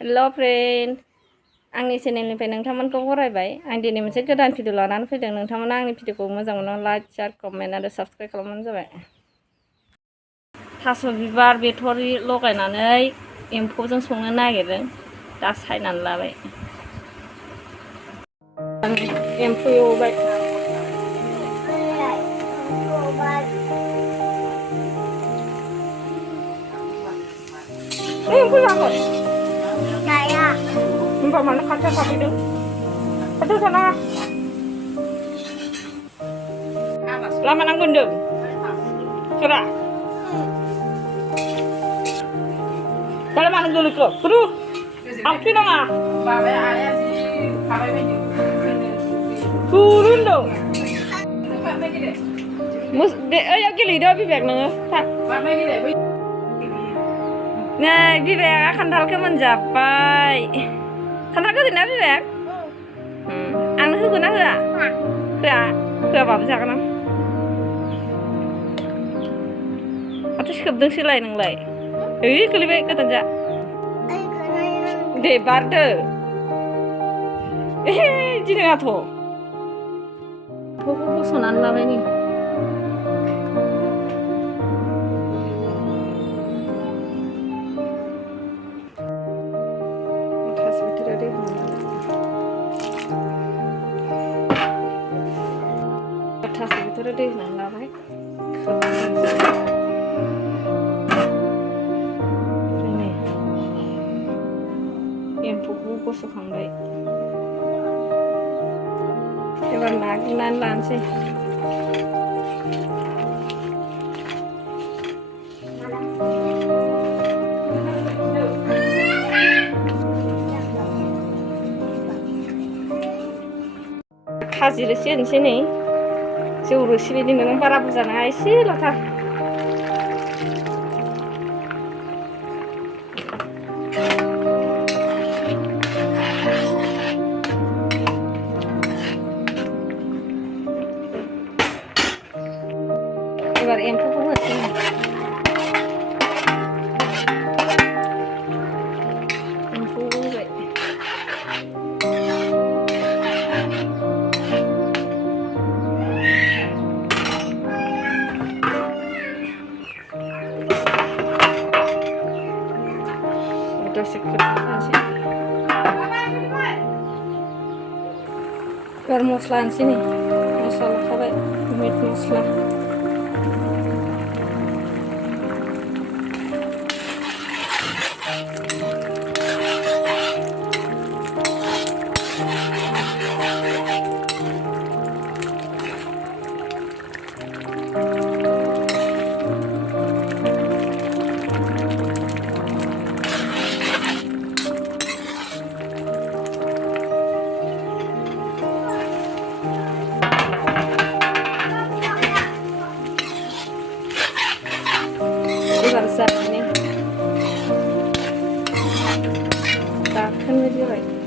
हेल' friend आंनि चेनेलनिफ्राय नोंथांमोनखौ बरायबाय आं दिनै मोनसे गोदान भिडिअ लानानै फैदों नोंथांमोना आंनि भिडिअखौ मोजां मोनोब्ला लाइक शेयार कमेन्ट आरो साबस्क्राइब खालामबानो जाबाय थास' बिबार बेटरि लगायनानै एम्फौजों संनो नागिरदों दा सायनानै लाबाय एम्फौ एवबाय एम्फौ जागोन होमबा मानो खाथियाव थाफैदों खाथियाव थानाङा लामा नांगौ होनदों सोरा दालाय मानो गोलैखो गुरु आखि नाङा गुरु होनदों ओइयाव गेलेदो बिबेक नोङो नै बिबेकआ खान्थालखौ मोनजाबाय खान्थालखौ होदोंना बिबेक आंनो होगोन ना होआ होआ होआबाबो जागोन आं माथो सोबदोंसोलाय नोंलाय ओइ गोलैबाय गोदान जा दे बारदो इदि नङाथ' बस'नानै लाबाय नै थास' बिथोराव दै होनानै लाबाय एम्फौखौ बस'खांबाय एबार नागिरनानै लानोसै खाजि रोसि होनोसै नै जौ रोसि बायदि नों बारा बुरजा नङा एसेल'थार एबार एम्फौखौ होनोसै एम्फौ होबाय दसे खोबनोसै एबार मस्ला होनोसै नै मस्ला लाखाबाय मिट मस्ला एबार जानानै दाखोन बायदि जाबाय